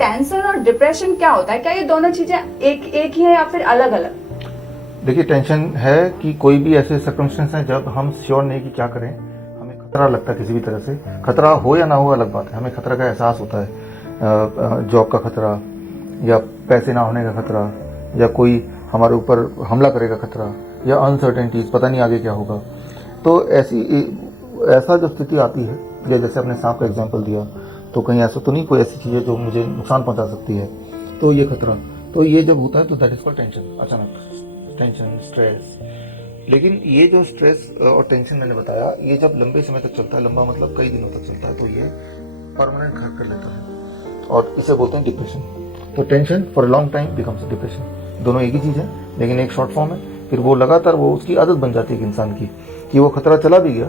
Tension और depression क्या होता है? क्या ये दोनों चीजें एक ही है या फिर अलग अलग? देखिए, टेंशन है कि कोई भी ऐसे सर्कमस्टेंस हैं जब हम श्योर नहीं कि क्या करें, हमें खतरा लगता है किसी भी तरह से। खतरा हो या ना हो अलग बात है, हमें खतरा का एहसास होता है। जॉब का खतरा, या पैसे ना होने का खतरा, या कोई हमारे ऊपर हमला करेगा खतरा, या अनसर्टेनिटीज, पता नहीं आगे क्या होगा। तो ऐसा जब स्थिति आती है, या जैसे आपने सांप का एग्जाम्पल दिया, तो कहीं ऐसा तो नहीं कोई ऐसी चीज़ है जो मुझे नुकसान पहुंचा सकती है, तो ये खतरा, तो ये जब होता है तो दैट इज कॉल्ड टेंशन। अचानक टेंशन, स्ट्रेस। लेकिन ये जो स्ट्रेस और टेंशन मैंने बताया, ये जब लंबे समय तक चलता है, लंबा मतलब कई दिनों तक चलता है, तो ये परमानेंट घर कर लेता है और इसे बोलते हैं डिप्रेशन। तो tension for a long time becomes depression. दोनों एक ही चीज़ है, लेकिन एक शॉर्ट फॉर्म है। फिर वो लगातार वो उसकी आदत बन जाती है इंसान की, कि वो खतरा चला भी गया,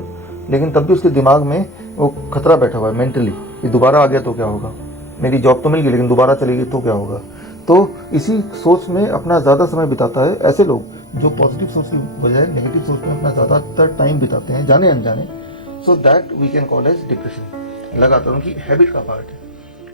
लेकिन तब भी उसके दिमाग में वो खतरा बैठा हुआ है मेंटली, कि दोबारा आ गया तो क्या होगा, मेरी जॉब तो मिल गई लेकिन दोबारा चलेगी तो क्या होगा। तो इसी सोच में अपना ज़्यादा समय बिताता है ऐसे लोग जो पॉजिटिव सोच की बजाय नेगेटिव सोच में अपना ज़्यादातर टाइम बिताते हैं, जाने अनजाने। So that we can call as depression. लगातार उनकी हैबिट का पार्ट है।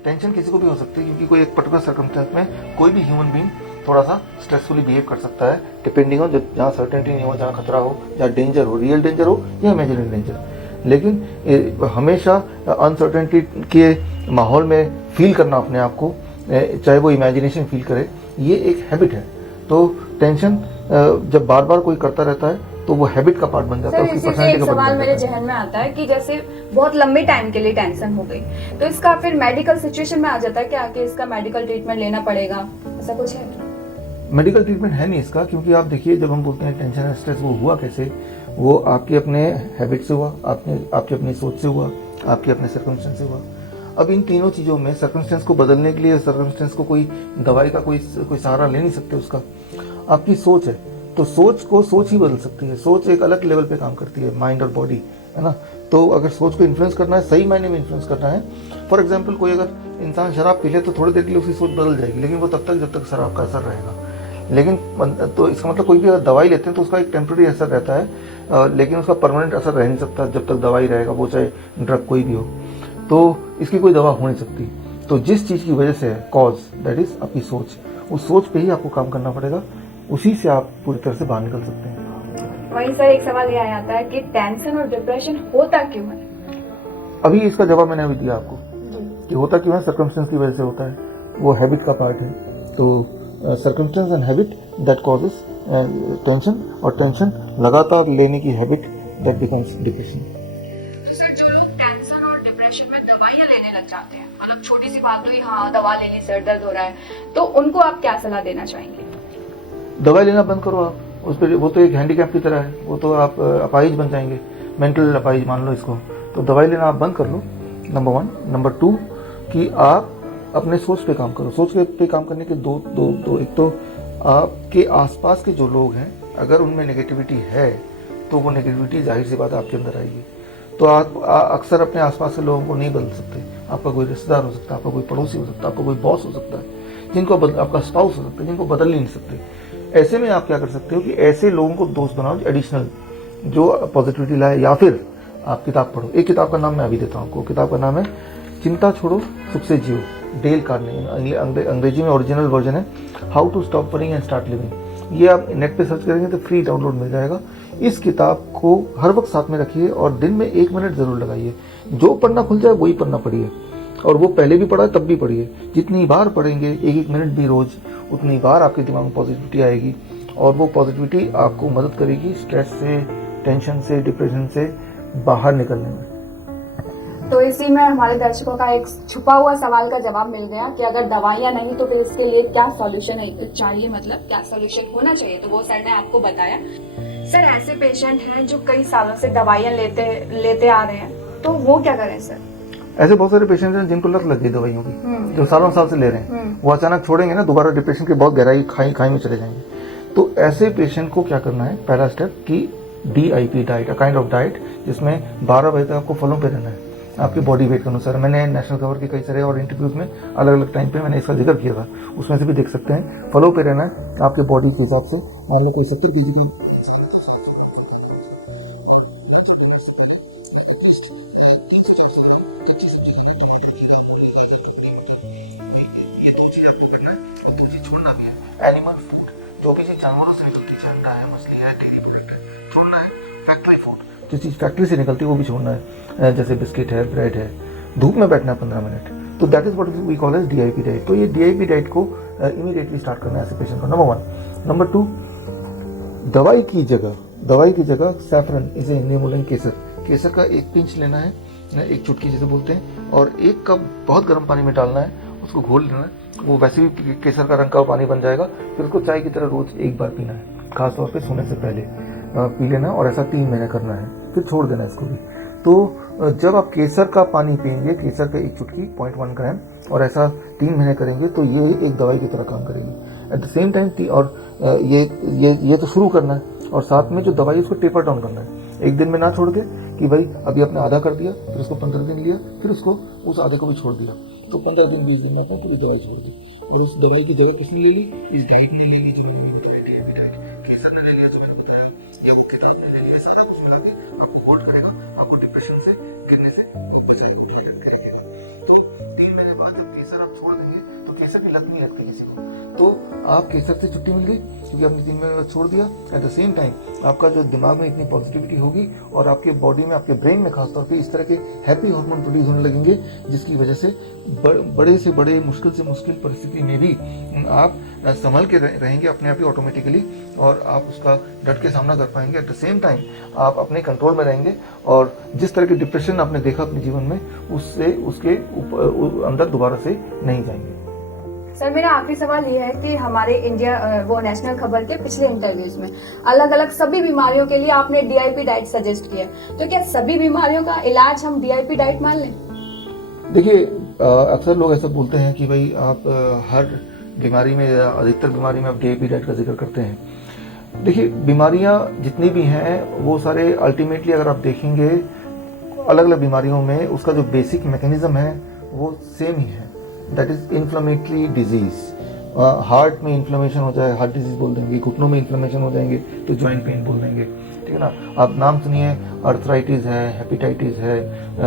टेंशन किसी को भी हो सकती है, क्योंकि कोई एक पर्टिकुलर सर्कमस्टेंस में कोई भी ह्यूमन बीइंग थोड़ा सा स्ट्रेसफुली बिहेव कर सकता है, डिपेंडिंग ऑन जहाँ सर्टेनिटी नहीं हो, जहाँ खतरा हो, जहाँ डेंजर हो, रियल डेंजर हो या इमेजिनरी डेंजर। लेकिन हमेशा अनसर्टेनिटी के माहौल में फील करना अपने आप को, चाहे वो इमेजिनेशन फील करे, ये एक हैबिट है। तो टेंशन जब बार बार कोई करता रहता है तो वो हैबिट का पार्ट बन जाता है, उसकी इसी से पर्सनैलिटी एक का पार्ट सवाल बन मेरे जाता है। जहन में आता है कि जैसे बहुत लंबे टाइम के लिए टेंशन हो गई, तो इसका फिर मेडिकल सिचुएशन में आ जाता है कि आके इसका मेडिकल ट्रीटमेंट लेना पड़ेगा, ऐसा कुछ है? मेडिकल ट्रीटमेंट है नहीं इसका, क्योंकि आप देखिए, जब हम बोलते हैं टेंशन स्ट्रेस, वो हुआ कैसे? वो आपके अपने हैबिट से हुआ, आपकी अपनी सोच से हुआ, आपके अपने सर्कमस्टेंस से हुआ। अब इन तीनों चीज़ों में सर्कमस्टेंस को बदलने के लिए, सर्कमस्टेंस को कोई दवाई का कोई सहारा ले नहीं सकते उसका। आपकी सोच है, तो सोच को सोच ही बदल सकती है। सोच एक अलग लेवल पे काम करती है, माइंड और बॉडी, है ना। तो अगर सोच को इन्फ्लुएंस करना है, सही मायने में इन्फ्लुएंस करना है, फॉर एग्जाम्पल कोई अगर इंसान शराब पी ले तो थोड़ी देर के लिए उसकी सोच बदल जाएगी, लेकिन वो तब तक जब तक शराब का असर रहेगा। लेकिन तो इसका मतलब कोई भी अगर दवाई लेते हैं तो उसका एक टेम्प्रेरी असर रहता है, लेकिन उसका परमानेंट असर रह नहीं सकता जब तक दवाई रहेगा, वो चाहे ड्रग कोई भी हो। तो इसकी कोई दवा हो नहीं सकती। तो जिस चीज़ की वजह से है कॉज, दैट इज आपकी सोच, उस सोच पे ही आपको काम करना पड़ेगा, उसी से आप पूरी तरह से बाहर निकल सकते हैं। वहीं सर एक सवाल ये आ जाता है कि टेंशन और डिप्रेशन होता क्यों है? अभी इसका जवाब मैंने अभी दिया आपको कि होता क्यों है, सर्कमस्टेंस की वजह से होता है, वो हैबिट का पार्ट है। तो circumstance and habit that causes tension, और टेंशन लगातार लेने की हैबिट दैट बिकम्स डिप्रेशन। तो सर जो लोग टेंशन और डिप्रेशन में दवाइयाँ लेने लग जाते हैं, मतलब छोटी सी बात हुई, हाँ दवा ले ली, सर दर्द हो रहा है, तो उनको आप क्या सलाह देना चाहेंगे? दवाई लेना बंद करो आप, उस पर वो तो एक हैंडीकैप की तरह है, वो तो आप अपाहिज बन जाएंगे, मेंटल अपाहिज मान लो इसको। तो दवाई लेना आप बंद कर लो, नंबर 1। नंबर 2 कि आप अपने सोच पे काम करो। सोच पे काम करने के दो एक तो आपके आसपास के जो लोग हैं, अगर उनमें नेगेटिविटी है तो वो नेगेटिविटी जाहिर सी बात है आपके अंदर आएगी। तो आप अक्सर अपने आसपास के लोगों को नहीं बदल सकते। आपका कोई रिश्तेदार हो सकता है, आपका कोई पड़ोसी हो सकता है, आपका कोई बॉस हो सकता है, जिनको आपका स्पाउस हो सकता है, जिनको बदल नहीं सकते। ऐसे में आप क्या कर सकते हो कि ऐसे लोगों को दोस्त बनाओ एडिशनल, जो पॉजिटिविटी लाए। या फिर आप किताब पढ़ो। एक किताब का नाम मैं अभी देता हूँ आपको, किताब का नाम है चिंता छोड़ो सुख से जियो, डेल कार्नेगी। अंग्रेजी में ओरिजिनल वर्जन है how to stop worrying and start living. ये आप नेट पे सर्च करेंगे तो फ्री डाउनलोड मिल जाएगा। इस किताब को हर वक्त साथ में रखिए और दिन में 1 मिनट जरूर लगाइए। जो पन्ना खुल जाए वही पन्ना पढ़िए, और वो पहले भी पढ़ा है तब भी पढ़िए। जितनी बार पढ़ेंगे 1-1 मिनट भी रोज, उतनी बार आपके दिमाग में पॉजिटिविटी आएगी, और वो पॉजिटिविटी आपको मदद करेगी स्ट्रेस से, टेंशन से, डिप्रेशन से बाहर निकलने में। तो इसी में हमारे दर्शकों का एक छुपा हुआ सवाल का जवाब मिल गया कि अगर दवाइयाँ नहीं तो फिर इसके लिए क्या सॉल्यूशन चाहिए, मतलब क्या सॉल्यूशन होना चाहिए, तो वो सर ने आपको बताया। सर ऐसे पेशेंट हैं जो कई सालों से दवाइयाँ लेते आ रहे हैं, तो वो क्या करें सर? ऐसे बहुत सारे पेशेंट हैं जिनको लत लग गई दवाइयों की, जो सालों साल से ले रहे हैं, वो अचानक छोड़ेंगे ना, दोबारा डिप्रेशन की बहुत गहराई खाई में चले जाएंगे। तो ऐसे पेशेंट को क्या करना है, पहला स्टेप कि DIP diet, a kind of diet जिसमें 12 बजे तक आपको फलों पे रहना है, आपके बॉडी वेट के अनुसार। मैंने नेशनल कवर के कई सारे और इंटरव्यूज में अलग अलग टाइम पे मैंने इसका जिक्र किया था, उसमें से भी देख सकते हैं। फलों पे रहना है आपके बॉडी के हिसाब से। मान लो कोई 70 kg की एनिमल फूड, जो भी चीज जानवरों से निकलती है, अंडा है, मछली है, डेयरी प्रोडक्ट है, छोड़ना है। फैक्ट्री फूड, जो चीज़ फैक्ट्री से निकलती है वो भी छोड़ना है, जैसे बिस्किट है, ब्रेड है। धूप में बैठना है 15 मिनट, तो that is what we call as DIP diet. तो ये DIP डाइट को इमीडिएटली स्टार्ट करना है ऐसे पेशेंट को, नंबर 1। नंबर 2, दवाई की जगह सैफरन इज एनिमोलिन, केसर का एक पिंच लेना है, एक चुटकी जिसे बोलते हैं, और 1 कप बहुत गर्म पानी में डालना है, उसको घोल लेना है। वो वैसे भी केसर का रंग का पानी बन जाएगा। फिर उसको चाय की तरह रोज 1 बार पीना है, खासतौर पे सोने से पहले पी लेना, और ऐसा 3 महीने करना है, फिर छोड़ देना है इसको भी। तो जब आप केसर का पानी पियेंगे, केसर का 1 चुटकी 0.1 ग्राम, और ऐसा 3 महीने करेंगे, तो ये एक दवाई की तरह काम करेगी। एट द सेम टाइम और ये तो शुरू करना है, और साथ में जो दवाई है उसको टेपर डाउन करना है। एक दिन में ना छोड़ के कि भाई अभी आपने आधा कर दिया, फिर उसको 15 दिन लिया, फिर उसको उस आधे को भी छोड़ दिया, तो 15 दिन 20 दिन में आपको पूरी दवाई छोड़ दी। और उस दवाई की जगह किसने ले ली? इस डाइट ने ले ली, जो मैंने बताया, केसर ने ले लिया जो मैंने बताया, या वो किताब ने ले लिया, सारा कुछ मिला के आपको होल्ड करेगा, आपको डिप्रेशन से गिरने से करेगा। तो 3 महीने बाद जब केसर आप छोड़ देंगे, तो केसर की लत नहीं लगती किसी को, तो आप केसर से छुट्टी मिल गई क्योंकि आपने 3 महीने बाद छोड़ दिया। एट द सेम टाइम आपका जो दिमाग में इतनी पॉजिटिविटी होगी, और आपके बॉडी में, आपके ब्रेन में खासतौर पे इस तरह के हैप्पी हार्मोन प्रोड्यूस होने लगेंगे, जिसकी वजह से बड़े से बड़े, मुश्किल से मुश्किल परिस्थिति में भी आप संभल के रहेंगे अपने आप ही ऑटोमेटिकली, और आप उसका डट के सामना कर पाएंगे। एट द सेम टाइम आप अपने कंट्रोल में रहेंगे, और जिस तरह की डिप्रेशन आपने देखा अपने जीवन में, उससे उसके अंदर दोबारा से नहीं जाएंगे। सर, मेरा आखिरी सवाल ये है कि हमारे इंडिया वो नेशनल खबर के पिछले इंटरव्यूज में अलग अलग सभी बीमारियों के लिए आपने DIP डाइट सजेस्ट किया, तो क्या सभी बीमारियों का इलाज हम DIP डाइट मान लें? देखिए, अक्सर लोग ऐसा बोलते हैं कि भाई आप हर बीमारी में, अधिकतर बीमारी में आप DIP डाइट का जिक्र करते हैं। देखिए, बीमारियां जितनी भी हैं वो सारे अल्टीमेटली अगर आप देखेंगे अलग अलग बीमारियों में उसका जो बेसिक मैकेनिज्म है वो सेम ही है, that is inflammatory disease. Heart में इन्फ्लेमेशन हो जाए, हार्ट डिजीज बोल देंगे, घुटनों में इन्फ्लेमेशन हो जाएंगे तो जॉइंट पेन बोल देंगे, ठीक है ना। आप नाम सुनिए, अर्थराइटिस है, हेपेटाइटिस है,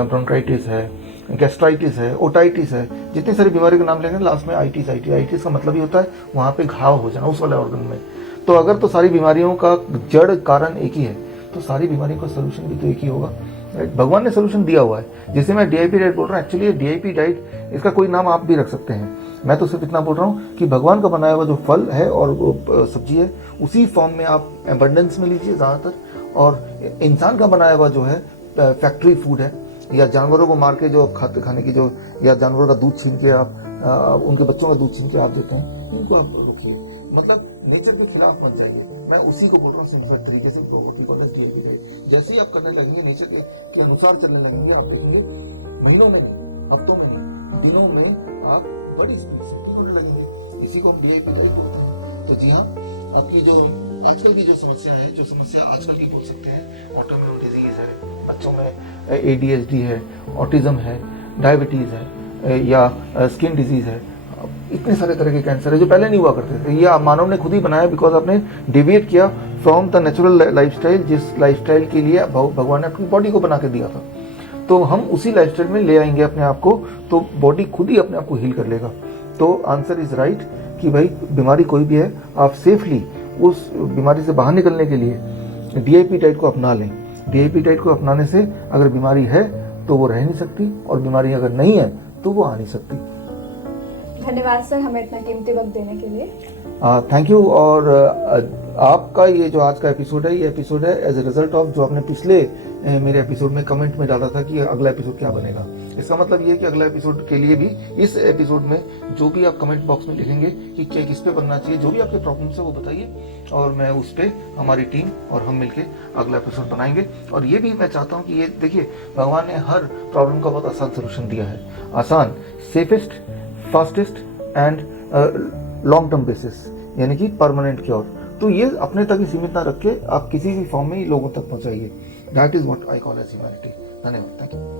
ब्रोंकाइटिस है, गैस्ट्राइटिस है, ओटाइटिस है, जितनी सारी बीमारी का नाम लेंगे लास्ट में आइटिस का मतलब ही होता है वहाँ पे घाव हो जाना उस वाले ऑर्गन में। तो अगर तो सारी बीमारियों का जड़ कारण एक ही है, तो सारी बीमारियों का सोल्यूशन भी तो एक ही होगा, राइट। भगवान ने सोल्यूशन दिया हुआ है। जैसे मैं DIP डाइट बोल रहा हूँ, एक्चुअली DIP डाइट, इसका कोई नाम आप भी रख सकते हैं। मैं तो सिर्फ इतना बोल रहा हूँ कि भगवान का बनाया हुआ जो फल है और वो सब्जी है, उसी फॉर्म में आप एबंडेंस में लीजिए ज़्यादातर। और इंसान का बनाया हुआ जो है फैक्ट्री फूड है, या जानवरों को मार के जो खाने की जो, या जानवरों का दूध छीन के आप उनके बच्चों का दूध छीन के आप देते हैं, इनको आप रोकिए। मतलब नेचर के खिलाफ मत जाइए। मैं उसी को बोल रहा हूँ सिंपल तरीके से, DIP डाइट जैसे ही आप करना चाहेंगे, नेचर के अनुसार चलने लगेंगे, आप देखेंगे महीनों में नहीं, हफ्तों में नहीं, दिनों में आप बड़ी स्पीड से ठीक होने लगेंगे। इसी को DIP डाइट बोलते हैं। तो जी हाँ, आपकी जो आजकल की जो समस्या है, जो समस्या आजकल की बोल सकते हैं, ऑटोइम्यून डिजीज है, बच्चों में ADHD है, ऑटिज्म है, डायबिटीज है, या स्किन डिजीज है, इतने सारे तरह के कैंसर है जो पहले नहीं हुआ करते थे। ये मानव ने खुद ही बनाया, बिकॉज आपने डिविएट किया फ्रॉम द नेचुरल लाइफस्टाइल, जिस लाइफस्टाइल के लिए भगवान ने अपनी बॉडी को बना के दिया था। तो हम उसी लाइफस्टाइल में ले आएंगे अपने आप को, तो बॉडी खुद ही अपने आप को हील कर लेगा। तो आंसर इज राइट कि भाई बीमारी कोई भी है, आप सेफली उस बीमारी से बाहर निकलने के लिए DIP डाइट को अपना लें। DIP डाइट को अपनाने से अगर बीमारी है तो वो रह नहीं सकती, और बीमारी अगर नहीं है तो वो आ नहीं सकती। धन्यवाद सर, हमें इतना कीमती वक्त देने के लिए। Thank you. और आपका ये जो आज का एपिसोड है, ये एपिसोड है एज ए रिजल्ट ऑफ जो आपने पिछले मेरे एपिसोड में कमेंट में डाला था कि अगला एपिसोड क्या बनेगा। इसका मतलब ये है कि अगला एपिसोड के लिए भी, इस एपिसोड में जो भी आप कमेंट बॉक्स में लिखेंगे कि क्या किस पे बनना चाहिए, जो भी आपके प्रॉब्लम्स है वो बताइए, और मैं उस पर, हमारी टीम और हम मिलके अगला एपिसोड बनाएंगे। और ये भी मैं चाहता हूँ कि ये देखिए, भगवान ने हर प्रॉब्लम का बहुत आसान सोल्यूशन दिया है, आसान, safest, fastest and long term basis, यानी कि परमानेंट क्योर। तो ये अपने तक ही सीमित ना रख के आप किसी भी फॉर्म में लोगों तक पहुंचाइए। That is what I call as humanity. धन्यवाद, थैंक यू।